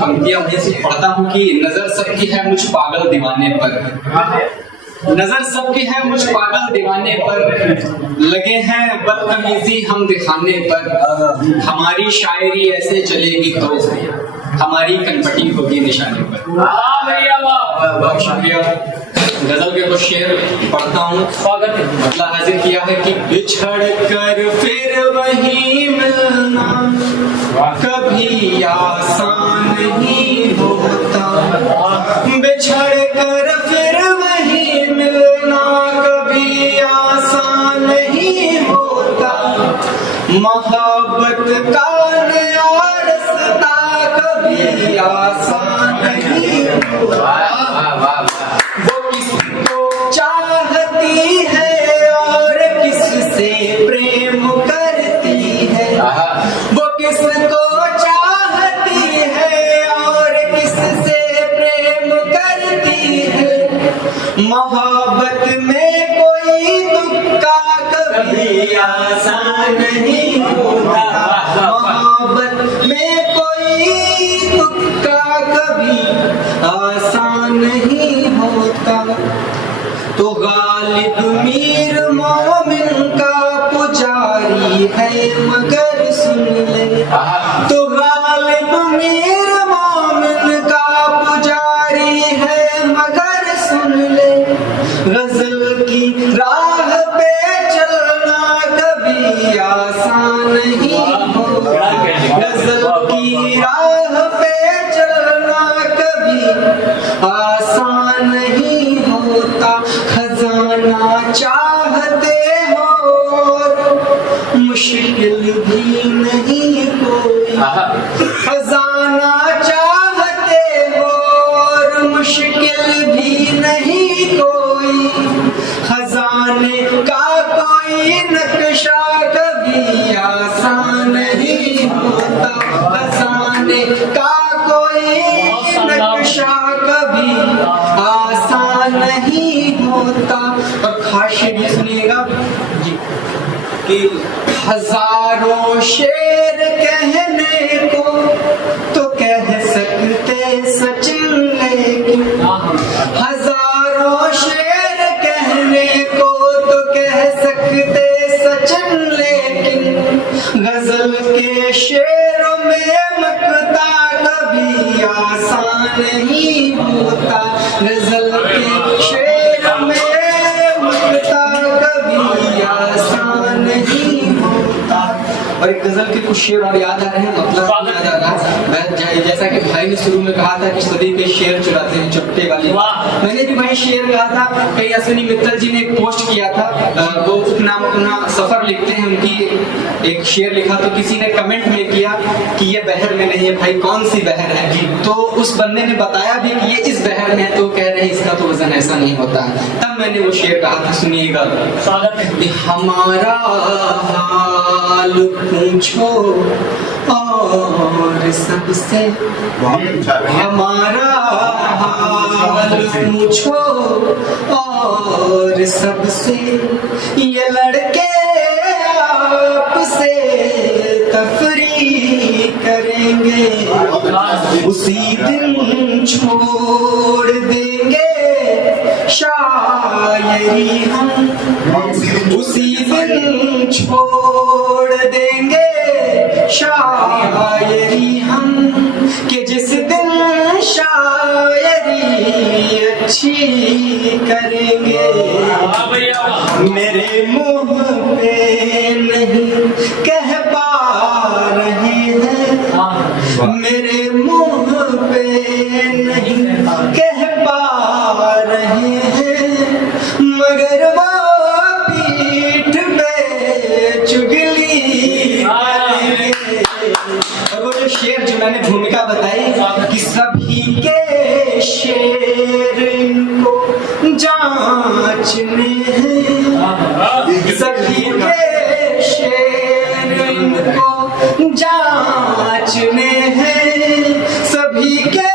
पंक्तियां वहीं से पढ़ता हूँ कि नजर सबकी है मुझ पागल दीवाने पर, नजर सबकी है मुझ पागल दीवाने पर, लगे हैं बदतमीजी हम दिखाने पर, हमारी शायरी ऐसे चलेगी तो हमारी कनपटी होगी निशाने पर। बहुत शुक्रिया। गजल के कुछ शेर पढ़ता हूँ। स्वागत है। मतलब हाजिर किया है कि बिछड़ कर फिर वही मिलना कभी आसान नहीं होता, बिछड़ कर फिर वही मिलना कभी आसान नहीं होता, मोहब्बत का नया रास्ता कभी आसान नहीं होता। वो किसको चाहती है और किससे प्रेम करती है, वो किसको चाहती है और किससे प्रेम करती है, मोहब्बत में कोई तुक्का कभी आसान नहीं होता, मोहब्बत में कोई तुक्का कभी आसान नहीं होता। तो गालिब मीर मोमिन का पुजारी है मगर सुन ले, तो गालिब मीर मोमिन का पुजारी है मगर सुन ले, गजल की राह पे चलना कभी आसान नहीं होता, गजल की राह पे चलना कभी आसान नहीं होता। खजाना चाहते हो मुश्किल भी नहीं कोई, खजाना चाहते हो मुश्किल भी नहीं कोई, खजाने का कोई नक्शा कभी आसान नहीं होता, खजाने का कोई नक्शा कभी आसान नहीं होता। और खास शेर ये सुनिएगा जी कि हजारों शेर कहने को तो कह सकते सचिन, लेकिन हजारों शेर कहने को तो कह सकते सचिन, लेकिन गजल के शेरों में मकता कभी आसान नहीं होता, गजल के शेर में मकता कभी आसान नहीं होता। और एक गजल के कुछ शेर और याद आ रहे हैं, मतलब याद आ रहा है। जैसा कि भाई ने शुरू में कहा था कि सदी के शेर चुराते हैं चुपटे वाले, मैंने भी वही शेर कहा था। कई अश्विनी मित्तल जी ने एक पोस्ट किया था, वो अपना सफर लिखते हैं, उनकी एक शेर लिखा तो किसी ने कमेंट में किया कि ये बहर में नहीं है। भाई कौन सी बहर है जी? तो उस बंदे ने बताया भी कि ये इस बहर में है, तो कह रहे हैं इसका तो वजन ऐसा नहीं होता। तब मैंने वो शेर कहा था, सुनिएगा। हमारा हाल पूछो और सबसे, हमारा हाल पूछो और सबसे, ये लड़के आपसे तफरी करेंगे, उसी दिन छोड़ देंगे शायरी हम, उसी दिन छोड़ देंगे शायरी हम, कि जिस दिन शायरी अच्छी करेंगे। मेरे मुंह पे नहीं कह पा रहे हैं, मेरे मुंह पे नहीं कह पा रहे हैं, मगर वो पीठ पे चुगली। और वो जो शेर जो मैंने भूमिका बताई कि सभी के शेर इनको जांचने हैं, सभी के शेर इनको जांचने हैं, सभी के